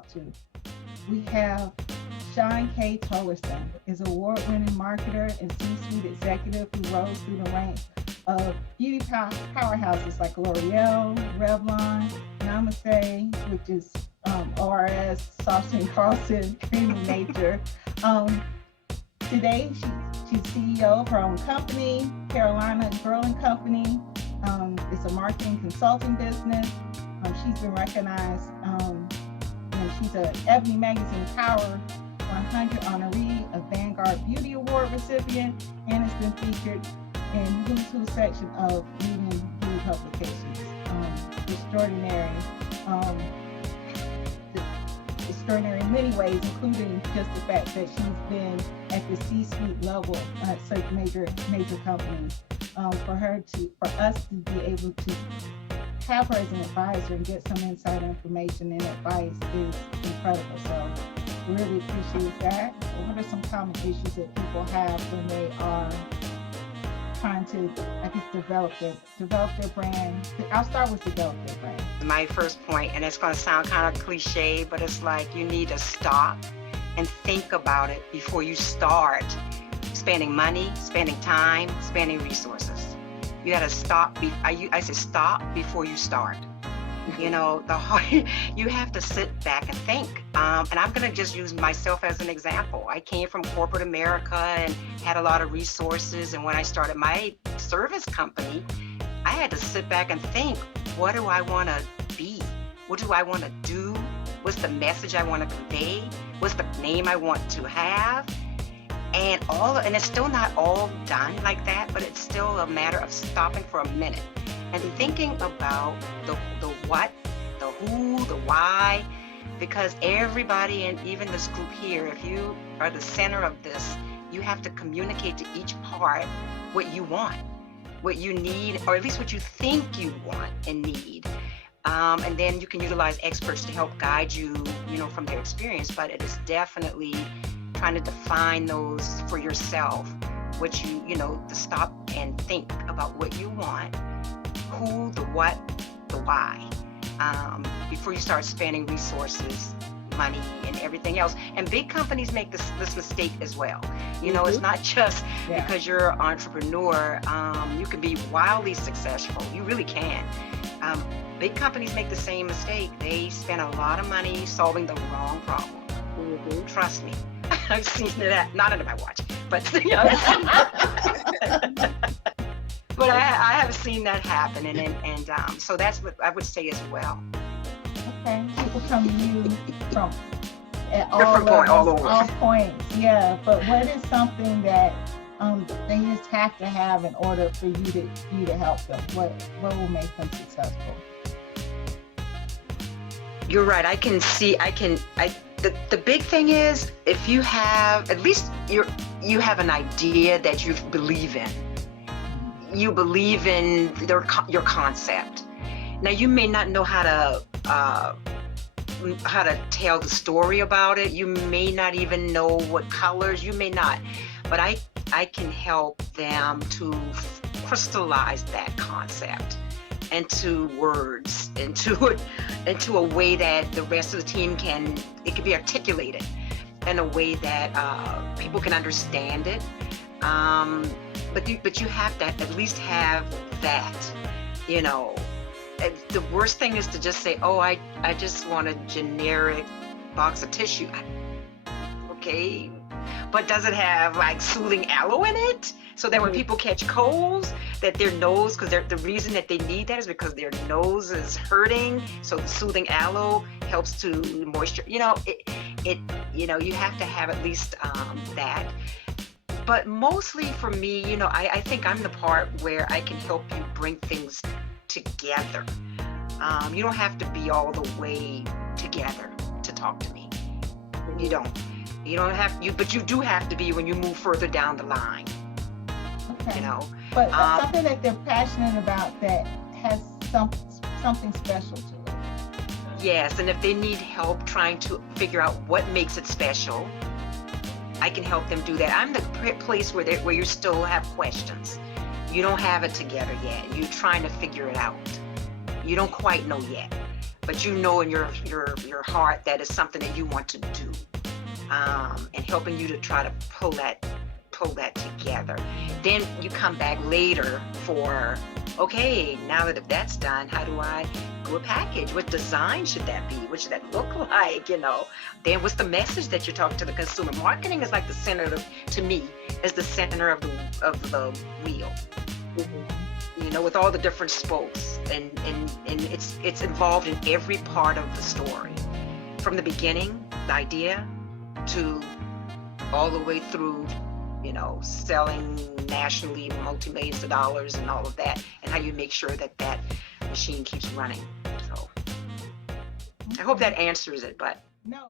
talk to. We have Shawn K. Tollerson is award-winning marketer and C-suite executive who rose through the ranks of beauty powerhouses like L'Oreal, Revlon, Namaste, which is ORS, SoftSheen, Carson, Creme of Nature. Today, she's CEO of her own company, CarolinaGirlCompany. It's a marketing consulting business. She's been recognized, and she's an Ebony Magazine Power 100 Honoree, a Vanguard Beauty Award recipient, and has been featured in who's who section of leading beauty publications. Extraordinary in many ways, including just the fact that she's been at the C-suite level at certain major companies. For us to be able to have her as an advisor and get some inside information and advice is incredible. So really appreciate that. What are some common issues that people have when they are trying to, I guess, develop their brand? I'll start with develop their brand. My first point, and it's going to sound kind of cliche, but it's like you need to stop and think about it before you start spending money, spending time, spending resources. You got to stop. I say stop before you start. You know, you have to sit back and think. And I'm going to just use myself as an example. I came from corporate America and had a lot of resources. And when I started my service company, I had to sit back and think, what do I want to be? What do I want to do? What's the message I want to convey? What's the name I want to have? And it's still not all done like that, but it's still a matter of stopping for a minute and thinking about the what, the who, the why, because everybody, and even this group here, if you are the center of this, you have to communicate to each part what you want, what you need, or at least what you think you want and need. And then you can utilize experts to help guide you, from their experience, but it is definitely trying to define those for yourself, what to stop and think about what you want, who, the what, the why, before you start spending resources, money, and everything else. And big companies make this mistake as well. It's not just because you're an entrepreneur, you can be wildly successful. You really can. Big companies make the same mistake. They spend a lot of money solving the wrong problem. Trust me. I've seen that, not under my watch, but but I have seen that happen, and so that's what I would say as well. Okay, people come to you from all points, yeah. But what is something that they just have to have in order for you to help them? What will make them successful? You're right. The big thing is, if you have, at least you have an idea that you believe in. You believe in your concept. Now, you may not know how to tell the story about it. You may not even know what colors. You may not. But I can help them to crystallize that concept into words, into a way that the rest of the team can be articulated in a way that people can understand it. But you have to at least have that, The worst thing is to just say, oh, I just want a generic box of tissue. Okay, but does it have like soothing aloe in it? So that when people catch colds, that their nose, because the reason that they need that is because their nose is hurting. So the soothing aloe helps to moisture. You have to have at least that. But mostly for me, I think I'm the part where I can help you bring things together. You don't have to be all the way together to talk to me. You don't. You don't have but you do have to be when you move further down the line. Okay. But something that they're passionate about that has something special to it. Yes, and if they need help trying to figure out what makes it special, I can help them do that. I'm the place where you still have questions. You don't have it together yet. You're trying to figure it out. You don't quite know yet. but you know in your heart that it's something that you want to do, and helping you to try to pull that together. Then you come back later for, okay, now that that's done, how do I do a package? What design should that be? What should that look like? Then what's the message that you're talking to the consumer? Marketing is like the center to me, is the center of the wheel. With all the different spokes, and it's involved in every part of the story, from the beginning, the idea, to all the way through, selling nationally, multi-millions of dollars and all of that, and how you make sure that machine keeps running. So I hope that answers it, but No.